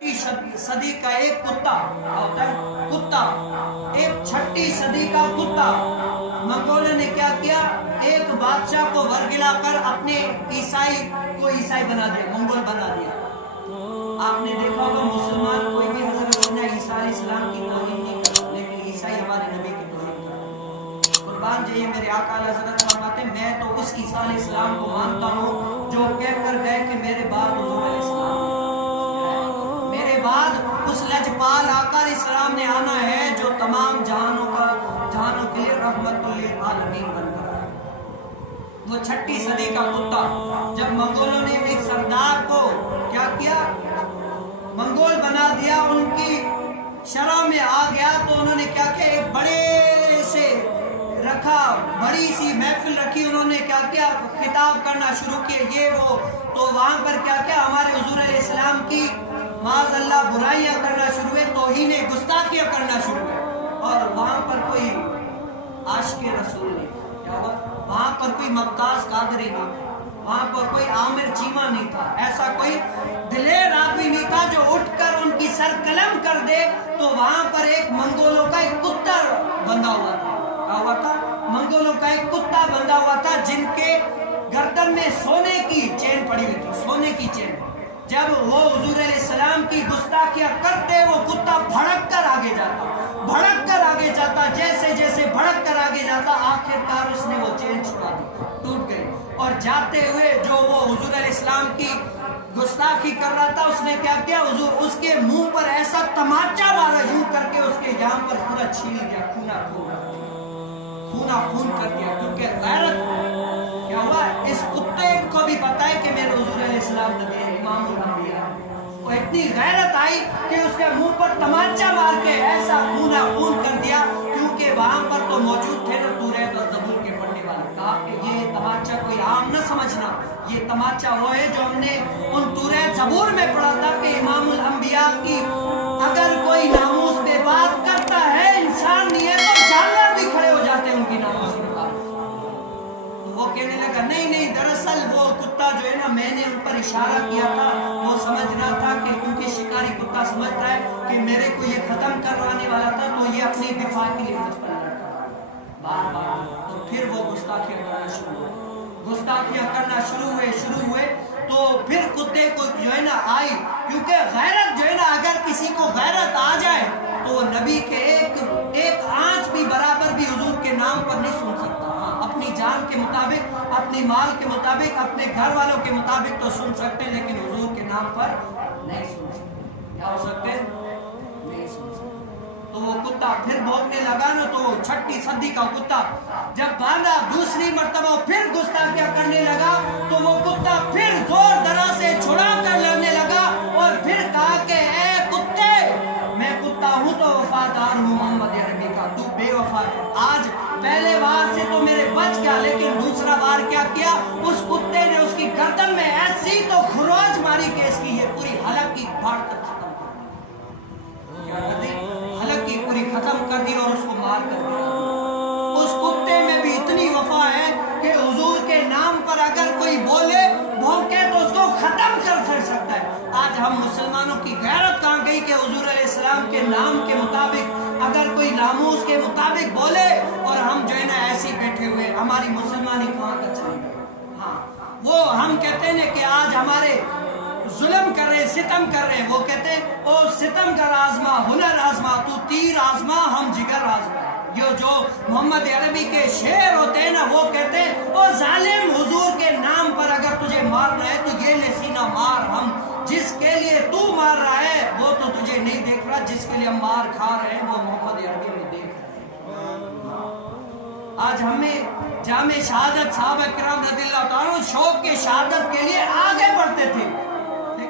सदी का एक कुत्ता होता है, कुत्ता एक 6ठी सदी का कुत्ता मंगोलों ने क्या किया, एक बादशाह को वरगिलाकर अपने ईसाई को ईसाई बना दिया, मंगोल बना दिया। आपने देखा होगा मुसलमान कोई भी हजरत ईसा अलैहिस्सलाम की तौहीन नहीं करता, लेकिन ईसाई हमारे नबी की तौहीन करता। कुर्बान जाइए मेरे आका हजरत फरमाते, मैं तो उस ईसा अलैहिस्सलाम को मानता हूँ जो कहकर गए कि मेरे बाद हुजूर अलैहिस्सलाम, मेरे बाद उस लजपाल आका इस्लाम ने आना है जो तमाम जहानों के लिए रहमतुल लिल आलमीन बनकर आया। वो 6ठी सदी का कुत्ता, जब मंगोलों ने एक सरदार को क्या किया, मंगोल बना दिया, उनकी शरह में आ गया, तो उन्होंने क्या किया, एक बड़े से रखा, बड़ी सी महफिल रखी, उन्होंने क्या किया, खिताब करना शुरू किए, ये वो। तो वहां पर क्या किया, हमारे हुजूर अलैहिस्सलाम की माज़अल्लाह बुराइयां करना शुरू हुए, तौहीन गुस्ताखियां करना शुरू हुए। और वहां पर कोई आशिक़ रसूल नहीं था, क्या हुआ, वहां पर कोई ममताज कादरी नहीं था, वहां पर कोई आमिर चीमा नहीं था, ऐसा कोई दिलेर आदमी नहीं था जो उठकर उनकी सर कलम कर दे। तो वहां पर एक मंगोलों का एक कुत्ता बंधा हुआ था, क्या हुआ था, मंगोलों का एक कुत्ता बंधा हुआ था, जिनके गर्दन में सोने की चेन पड़ी हुई थी, सोने की चेन। जब वो हुजूर अलैहिस्सलाम की गुस्ताखियां करते, वो कुत्ता भड़क कर आगे जाता, जैसे जैसे भड़क कर आगे जाता, आखिरकार उसने वो चेन छुड़ा दी, टूट गई। और जाते हुए जो वो हुजूर अलैहिस्सलाम की गुस्ताखी कर रहा था, उसने क्या किया, हुजूर उसके मुंह पर ऐसा तमाचा मारा, यूं करके उसके यहाँ पर पूरा छील दिया, खूना खून कर दिया। क्योंकि गैरत क्या हुआ, इस कुत्ते को भी पता है कि मेरे हुजूर अलैहिस्सलाम नबी है, इमामुल अंबिया। वो इतनी गैरत आई कि उसके मुंह पर तमाचा मार के ऐसा खूना खून कर दिया, क्योंकि वहां पर तो मौजूद थे ना तौरात और ज़बूर के पढ़ने वाले। कहा कि ये तमाचा कोई आम न समझना, ये तमाचा वो है जो हमने उन तौरात ज़बूर में पढ़ा था कि इमामुल अंबिया की अगर कोई नामूस पे बात करता है, इंसान नहीं है तो जानवर भी खड़े हो जाते हैं उनकी नामूस पे बात। तो वो कहने लगा, नहीं नहीं, दरअसल वो कुत्ता जो है ना, मैंने उन पर इशारा किया था, वो समझ रहा था कि क्योंकि शिकारी कुत्ता समझता है कि मेरे को ये खत्म करवाने वाला था, तो ये अपनी दिफा के लिए मुझ पर लड़का बार। तो फिर वो गुस्ताखियां करना शुरू हुए। तो फिर कुत्ते को जो है ना आई, क्योंकि गैरत जो है ना, अगर किसी को गैरत आ जाए तो नबी के एक आंच भी बराबर भी हुजूर के नाम पर नहीं सुन सकता। हाँ, अपनी जान के मुताबिक, अपनी माल के मुताबिक, अपने घर वालों के मुताबिक तो सुन सकते, लेकिन हुजूर के नाम पर नहीं सुन सकते। क्या हो सकते, नहीं सुन सकते। तो वो कुत्ता फिर भौंकने लगा ना, तो 6ठी सदी का कुत्ता जब बांधा, दूसरी मर्तबा फिर गुस्ताखियां करने लगा, तो वो कुत्ता फिर जोर दरा से छुड़ा कर लड़ने लगा और फिर कहा कि ए कुत्ते, मैं कुत्ता हूं तो वफादार हूं मोहम्मद अरबी का, तू बेवफा है। आज पहले बार से तो मेरे बच गया, लेकिन दूसरा बार क्या किया, उस कुत्ते ने उसकी गर्दन में ऐसी तो खुराज मारी कि इसकी ये पूरी हलक की फाड़ कर खत्म कर दी, हलक की पूरी खत्म कर दी और उसको मार कर दिया। उस कुत्ते में भी इतनी वफा है कि हुजूर के नाम पर अगर कोई बोले भौंके तो उसको खत्म कर सकता है। आज हम मुसलमानों की गैरत कहाँ गई कि हुजूर अलैहिस्सलाम के नाम के मुताबिक अगर कोई नामूस के मुताबिक बोले, और हम जो है ना ऐसे बैठे हुए, हमारी मुसलमानी कहाँ तक चली गई। हाँ, वो हम कहते हैं कि आज हमारे जुल्म कर रहे, सितम कर रहे हैं, वो कहते हैं ओ सितम कर आजमा, हुनर आजमा, तू तीर आजमा, हम जिगर आजमा। ये जो मोहम्मद अरबी के शेर होते हैं ना, वो कहते हैं ओ जालिम, हुजूर के नाम पर अगर तुझे मारना है तो ये ले सीना मार, हम जिसके लिए तू मार रहा है वो तो तुझे नहीं देख रहा, जिसके लिए हम मार खा रहे हैं वो मोहम्मद अरबी में देख रहे हैं। आज हमें जामे शहादत साहब किराम रज़ियल्लाहु ताला शौक के शहादत के लिए आगे बढ़ते थे,